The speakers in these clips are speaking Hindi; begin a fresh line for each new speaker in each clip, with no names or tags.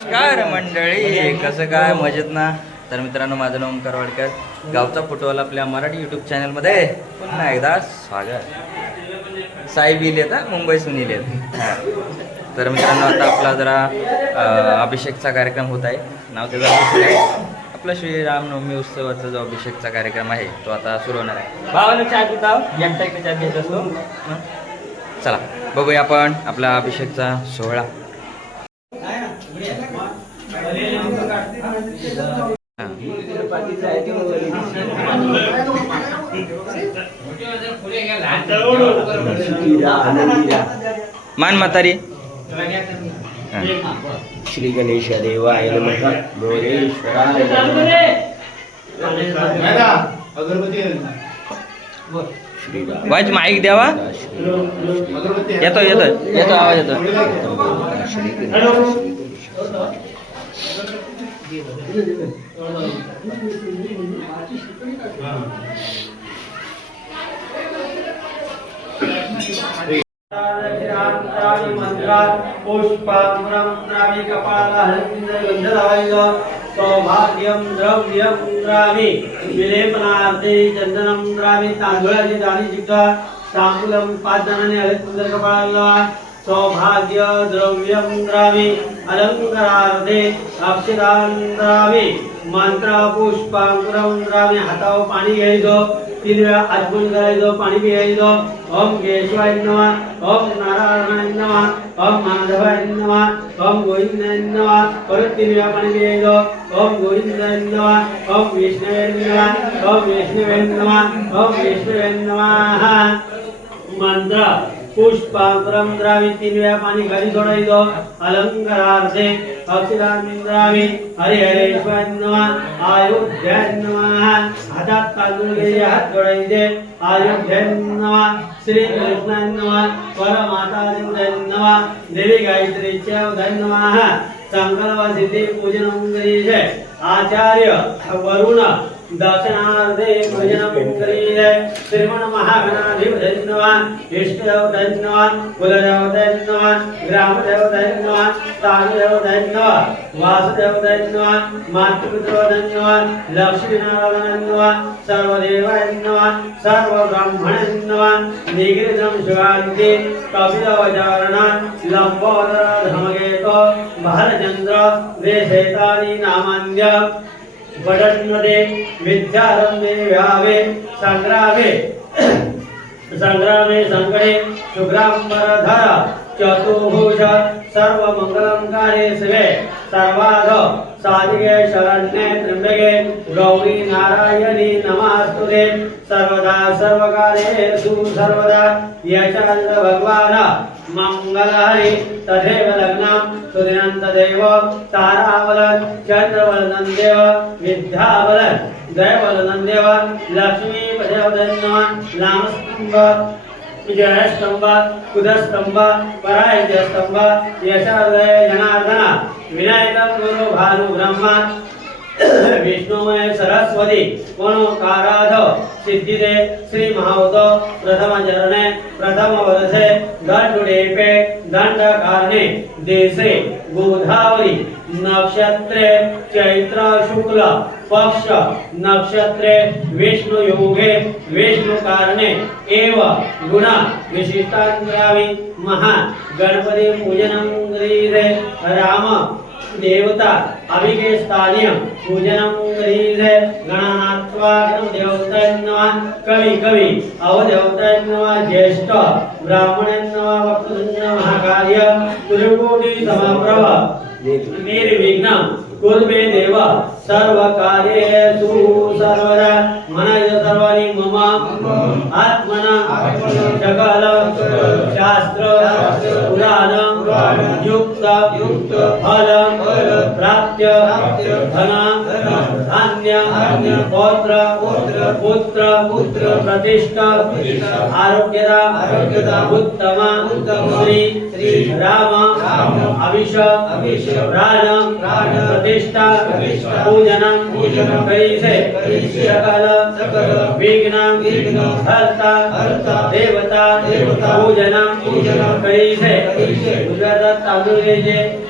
नमस्कार मंडळी कसं काय? मजेत ना? तर मित्रांनो माझं नाव ओमकार वाडकर. गावचा फुटबॉल आपल्या मराठी यूट्यूब चॅनलमध्ये पुन्हा एकदा स्वागत. साहेब इलेत हा मुंबईसून येत तर मित्रांनो आता आपला जरा अभिषेकचा कार्यक्रम होत आहे. नाव त्याचं आहे. आपला श्रीरामनवमी उत्सवाचा जो अभिषेकचा कार्यक्रम आहे तो आता सुरू होणार आहे. भावानं चहा एकटा घेत असतो? चला बघूया आपण आपला अभिषेकचा सोहळा. मान म्हातारी.
श्री गणेश देवाय नमः। मोरेश्वराय नमः
वाईच माईक द्यावा. येतो येतो येतो आवाज येतो.
श्री गणेश श्री गणेश
पुष्पाम्रम्रामि कपालहरिन्द्रगन्धराय सौभाग्यं द्रव्यं द्रामि विलेपनार्थे चन्दनं द्रामि तांदूळाची दाणी चिका तांबूलं पाच जणांनी हळद सौभाग्य द्रव्यं द्रामि अलंकारार्थे अक्षरां द्रामि मंत्र पुष्पांकुरं द्रामि हातावर तीन वेळा आचमन करायचं पाणी पियायचं ओम केशवाय नमः ओम नारायणाय नमः ओम माधवाय नमः ओम गोविंदाय नमः परत तीन वेळा पाणी पियायचं ओम गोविंदाय नमः ओम विष्णवे नमः ओम विष्णवे नमः ओम विष्णवे नमः मंत्र पुष्पांकुरं द्रावी तीन वेळा पाणी खाली सोडायचं अलंकारार्थे अक्षरामिंद्रावी हरिहरेश्वर नमः अयोध्याय नमः हातात तांदूळ घ्यायचे हात जोडायचे अयोध्याय धन्यवाद। देवी गायत्री नमः परमाता देवताय नमः देवी गायत्रीच्या नमः संकल्प सिद्धी पूजनं करीजे आचार्य वरुण दर्शनार्थे पूजनं करीजे श्रीमन महागणाधिपती नमः इष्टदेवताय नमः कुलदेवताय नमः ग्रामदेवताय नमः स्थानदेवताय नमः वासुदेवताय नमः मातृदेवताय नमः लक्ष्मीनारायणाय नमः सर्वदेवाय नमः सर्वब्राह्मणाय नमः निगृतं शिवान्ते कपिलवचारण लंबोदर धमगेतो भारचंद्र देशेतानि नामान्य। वडन्मध्ये विद्यारंभे व्यावे, संग्रामे। संग्रामे संकटे शुक्रांबरधर चतुर्भुज सर्व मंगलंकारे शिवे। सर्वाध, साधिके, शरण्ये त्र्यंबके गौरी, नारायणी, नमस्तुते। सर्वदा सर्वकारेषु सर्वदा यशवन्त भगवान। मंगलहरि तथैव लग्नं तारावलन चंद्रवलन देव विद्यावलन जयवलनं देव लक्ष्मी पदेवदन्न नामस्तंभ विजयस्तंभ कुदस्तंभ परायजस्तंभ यशादय जनार्दना विनायकं गुरु भानु ब्रह्मा विष्णुमय सरस्वती कोणकाराध सिद्धिदे श्री महाउत प्रथम चरणे प्रथम वर्षे दंडुडेपे दंडकारणे देशे गोधावरी नक्षत्रे, चैत्र शुक्ल, पक्ष, नक्षत्रे विष्णु योगे विष्णु कारणे एव, गुण विशिष्टांतरावी महा, गणपती पूजनं राम देवता अभिके स्थानीय पूजनं क्रियते गणनात्वा देवताय नमः कवी कवी अवदेवताय नमः ज्येष्ठ ब्राह्मणाय नमः वक्तुंज महाकार्य कुलकोटी समप्रभ निर्विघ्न कुर्मे देव सर्व कार्येषु सर्वदा मनाय सर्वाणि मम आत्मना सकल शास्त्र पुराण युक्त प्राप्य धन धान्य पौत्र
पौत्र,
पुत्र
पुत्र,
प्रतिष्ठा आरोग्यदा
आरोग्यदा,
उत्तम
उत्तम,
श्री
श्री,
राम
राम,
अभिषेक
अभिषेक,
प्राण
प्राण,
प्रतिष्ठा
प्रतिष्ठा,
पूजन
पूजन,
कैसे
कैसे,
सकल
सकल,
विघ्न
विघ्न,
हर्ता
हर्ता,
देवता
देवता,
पूजन
पूजन,
कैसे
कैसे,
उजव्या हातात तांदूळ घ्यायचे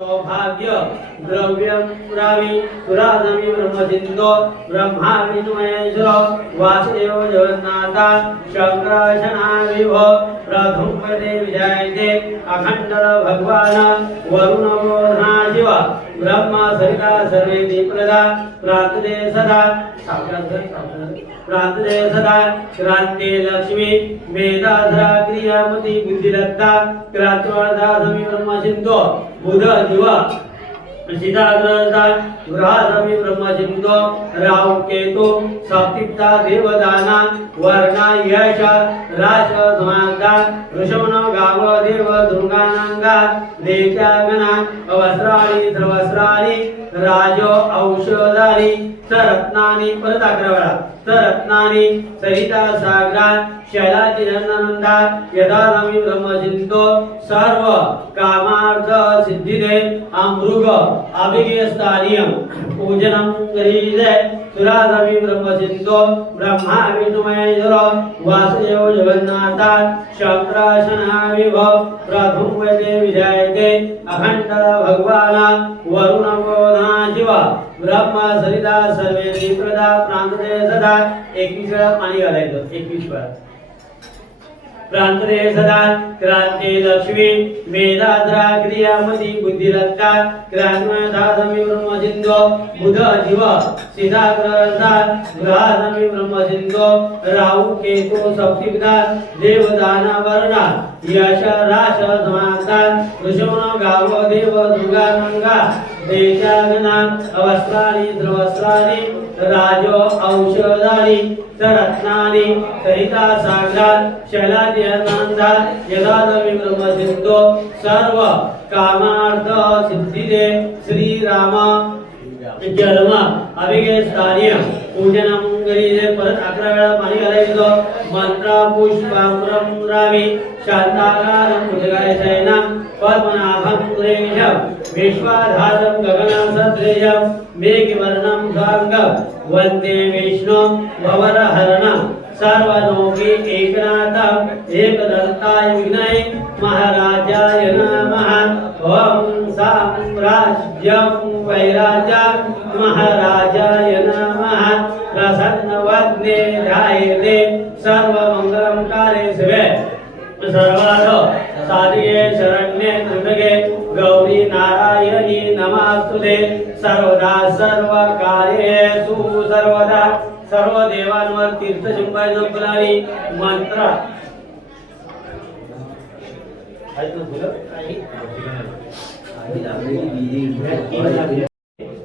सौभाग्य द्रव्यं पुरावी पुराणमी ब्रह्मचिंतो ब्रह्मा विष्णुमहेश्वर वासुदेव जगन्नाथा शंकराशनाविभ प्रथमपदे विजयते अखंडर भगवान वरुण बोधना शिव ब्रह्मा सरिता सर्वे दीप्रदा प्रातदे सदा प्रातदे सदा क्रांते लक्ष्मी मेधाधरा क्रियामती बुद्धिदत्ता क्रांतवादा समी ब्रह्मचिंतो बुध दिव सीताग्रहता ग्रहासमी ब्रह्मचिंतो राहु केतु सप्तिप्ता देवदाना वर्णा यश राज धुमांगा ऋषभन गाव देव दुर्गानांगा देत्यागना वस्त्राणी सर्वस्त्राणी राज औषधानी सरत्नानी परत अकरा वेळा सरत्नानी सरिता सागरा शैलाची नंदा यदा नमी ब्रह्मचिंतो सर्व कामार्थ सिद्धिदे अमृग अभिगीय स्थानीय पूजनं सुराधवी ब्रह्मा वासुदेव जगन्नाथा वैदे वरुण शिव ब्रह्मा सरिता सर्वे दीप्रदा प्रांतदे सदा। एकवीस वेळा पाणी घालायचं एकवीस वेळा। प्रांतदे सदा, क्रांती लक्ष्मी मेधाद्रा क्रियामती बुद्धिरत्ता क्रांतमधासमी ब्रह्मचिंतो बुध दिव सीताग्रहता ग्रहासमी ब्रह्मचिंतो राहु, केतु सप्तिपदा देवदाना वर्णा, यश, राश समांता ऋषभन गाव, देव दुर्गानंगा देशागना अवस्त्राणि ध्रुवस्त्राणि राजो औषधानि, सरत्नानि सरिता सागरात शैलादी अनंदा यदादमी ब्रह्मसिद्धो सर्व कामार्थ सिद्धिदे श्रीराम। जन्म अभिगे स्थानीय पूजनम करीजे परत अकरा वेळा पाणी घालायचं मंत्र पुष्पांबरम रामी शांताकारं भुजगाय शयनं पद्मनाभं सुरेशं विश्वाधारं गगनसदृशं मेघवर्णं स्वाङ्गं वंदे विष्णु भवरहरणं, सर्वलोके एकनाथं एकदन्ताय विघ्नय महाराजाय नमः। ॐ साम्राज्यं वैराजा महाराजाय नमः। प्रसन्नवदने ध्यायते सर्वमङ्गलं काले शिवे सर्वार्थ साधिके शरण्ये त्र्यंबके गौरी नारायणी नमस्तुते। सर्वदा सर्व कार्येषु सर्वदा सर्व देवांवर तीर्थशंभाय जपणारी मंत्र। आहेत ना फुलं?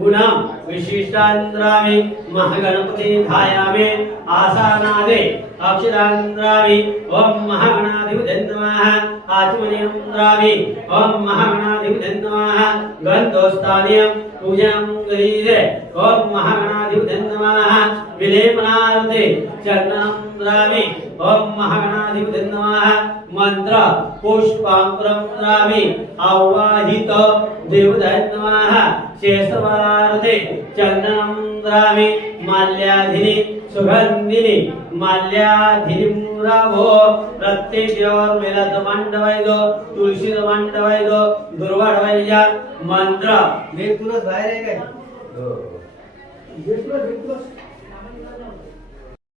गुणं विशिष्टान्द्रामि महागणपति ध्यायामि आसानादे अक्षरान्द्रामि ॐ महागणाधिपते नमः आत्मनियन्द्रामि ॐ महागणाधिपते नमः गन्धोस्तानीयं पूजनं करीजे ॐ महागणाधिपते नमः विलेपनार्थे चरणन्द्रामि ॐ महागणाधिपते नमः मंत्र पुष्पांकुरंद्रामि आवाहित देवदाय नमः शेषवार्धे चन्दनं रामे माल्याधिनि सुगन्धिनि माल्याधिनिं रावो। प्रत्येकयोर्मिलत मांडवायलो तुळशी मांडवायलो दुर्वाढवायल्या मंत्र.
मी तुला जायला काय?
हो, हो.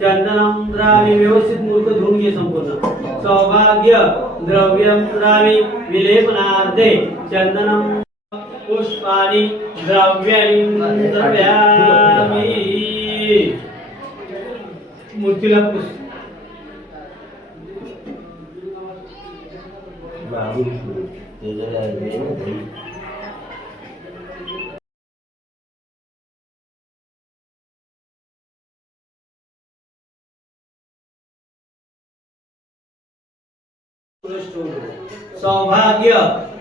चंदनम द्रावी व्यवस्थित मूर्त धुवून घे संपूर्ण। सौभाग्य द्रव्यम द्रावी विलेपनार्थे चंदनम पुष्पाणि द्रव्याणि द्रव्यामि मूर्तीला पुष्प।
मागून
सौभाग्य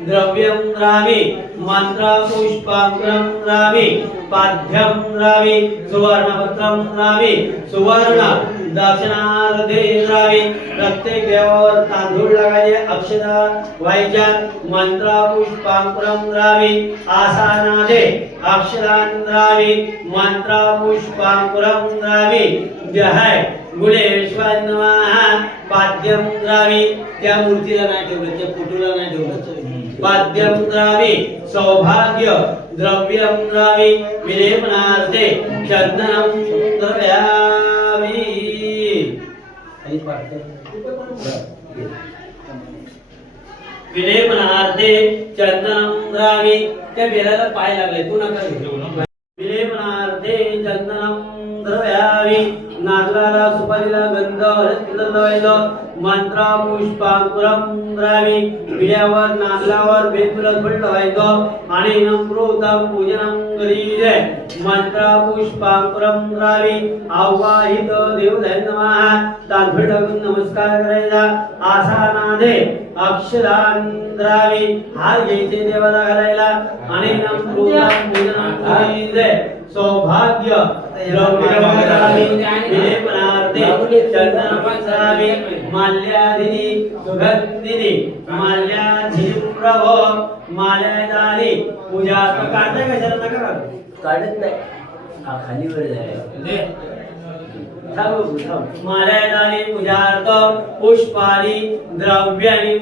द्रव्यं द्रावि मंत्र पुष्पांकुरं द्रावि पाद्यं द्रावि सुवर्णपत्रं द्रावि सुवर्ण दक्षिणार्धे द्रावि प्रत्येक देवावर तांदूळ लागायचे अक्षता व्हायच्या मंत्र पुष्पांकुरं द्रावि आसानादे अक्षरान द्रावि मंत्र पुष्पांकुरं द्रावि जय। गुणेश्वर पाद्यम द्रावी, त्या मूर्तीला नाही ठेवलं, त्या फोटोला नाही ठेवलं पाद्यम सौभाग्य द्रव्यम द्रावी विलेपनार्थे चंदनम. विलेपनार्थे चंदनम द्रावी, त्या पाय लागले तू नका घेऊ. सुपारीला गंध हळद लावायचं मंत्र पुष्पांकुरम द्रावी बेतुला फळ लावायचं आणि नम्रोतम पूजनम करीजे मंत्र पुष्पांकुरम द्रावी आवाहित देव नमः. नमस्कार करायचा. आसानादे अक्षदान द्रावी हार घ्यायचे देवाला घालायला. आणि नम्रोतम पूजनम करीजे सौभाग्य. द्रव्यमदारी चंदनपत्रावी माल्याधिनी सुगंधिनी माल्याधिनी प्रभो माल्यादारी पूजा काढताय कशाला नका
काढत नाही हा खाली वर जाय थांब थांब
पूजार्थ पुष्पाणी द्रव्याणी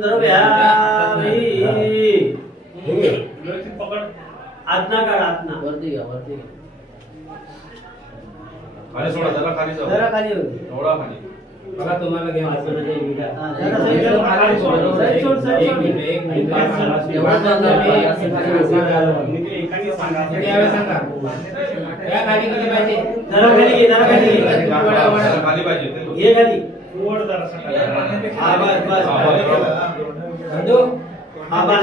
द्रव्यामी काढ आत्ना
वरती घ्या वरती घ्या
खाली सोडा जरा खाली जाऊ.
जरा खाली होते
थोडा खाली.
बघा तुम्हाला गेम आजपर्यंत
एक मिनिट एक मिनिट खाली किती पाहिजे?
जरा खाली घे जरा खाली घे.
खाली पाहिजे.
ये खाली ओढ जरा
हा बस
बस.
हा
बस.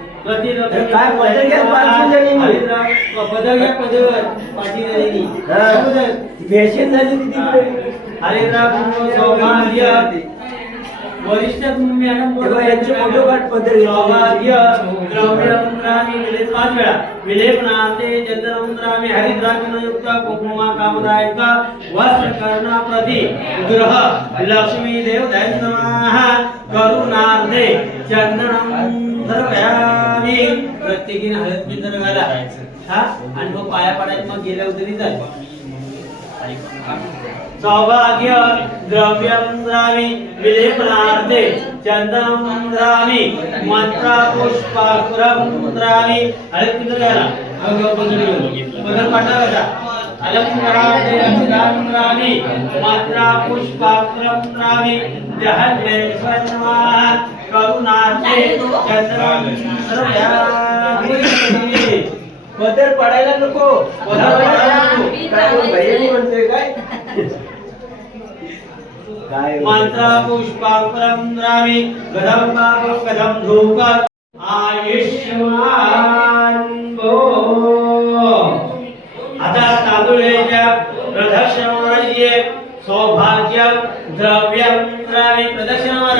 काय पदर घ्या पाच जणींनी?
पदर घ्या पदर पाठी जणींनी.
झाली तिकडे
सौभाग्य वरिष्ठ मॅडम
यांचे फ़ोटो काढ पदर
सौभाग्य द्रव्यम विलेप पाच वेळा विलेपनाते चंद्रम द्रावी कुंकुमा कामदायका वस्त्र कर्णा प्रति ग्रह लक्ष्मी देव करुणार्थे चंदनम धर प्रत्येकीने हळद पिंजर घाला हा? आणि मग पाया पडायला मग गेल्या उतरी जाय. सौभाग्य द्रव्यम द्रावी विलेपनार्थे चंदनम द्रावी मंत्रा पुष्पाक्रम द्रावी. हळद पिंजर घाला बदल पाठवा मात्रा पुष्पाक्रम नामी. जहन करुणार्थे चंद्रयामि
पदर पडायला नको.
पदर पडायला नको.
काय भैयानी म्हणतोय काय? काय
मंत्र पुष्पाकुरम द्रावी गदम पापम गदम धूप आयुष्यमान भो. आता तांदुळेच्या प्रदक्षिणावर सौभाग्य द्रव्यम द्रावी प्रदक्षिणावर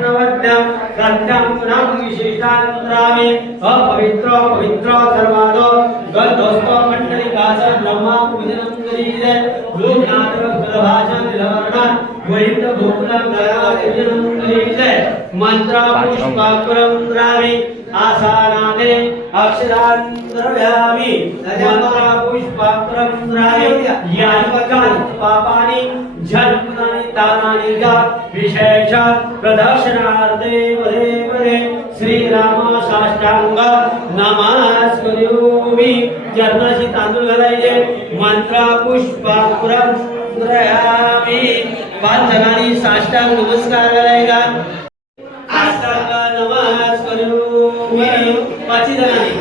प्रसन्नवद्यं सत्यं पुनः विशेषान्तरामि अपवित्रो, पवित्रो सर्वादो। गन्धोस्तो मण्डलिकास ब्रह्मा पूजनं करीले गुरुनाथ गलभाजन लवर्ण गोविन्द भूकुलं गयाजनं करीले मंत्र पुष्पाकुरं द्रावि आसानादे अक्षरान्तरव्यामि। मंत्र पुष्पाकुरं द्रावि यानि वकानि पापानि? जन्मनानि तानानि च विशेष प्रदर्शनार्थे पदे पदे श्रीराम साष्टांग नमस्करोमि चरणाशी तांदूळ घालायचे मंत्र पुष्पाकुरं द्रायामि पाच जणांनी साष्टांग नमस्कार घालायचा साष्टांग नमस्करोमि पाच जणांनी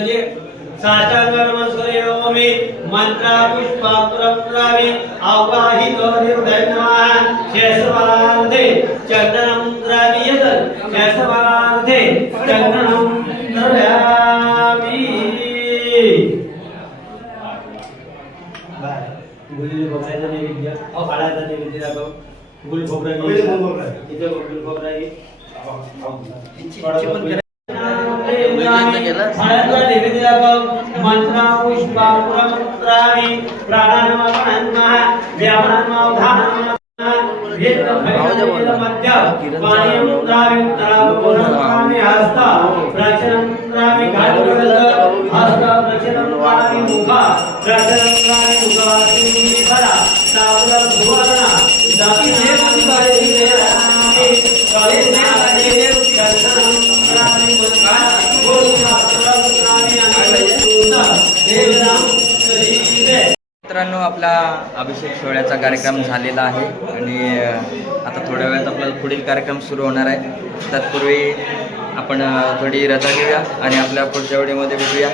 म्हणजे साष्टांग नमस्करोमि मंत्र पुष्पाकुरं द्रावि आवाहितो निर्धन्वान् शेषवार्धे चन्दनं द्रावियत शेषवार्धे चन्दनं द्रव्यामि गुल खोबऱ्याचा नैवेद्य अहो फळाचा नैवेद्य दाखव. गुल खोबरा
गुल खोबरा.
इथे गुल खोबरा दाखव मंत्र पुष्पापुरमंत्राणि प्राणान्मापणान्मः व्यापनान्मावधानान्मः हस्त प्रचनंद्रामि घाटवरद हस्त प्रचनंद्रामि मुख दक्षिणे मुखारे देवानि कलेनानि दर्शनंद्रामि
मित्रांनो आपला अभिषेक सोहळ्याचा कार्यक्रम झालेला आहे आणि आता थोड्या वेळात आपला पुढील कार्यक्रम सुरू होणार आहे. तत्पूर्वी आपण थोडी रजा घेऊया आणि आपल्या पुढच्या वेळेमध्ये भेटूया.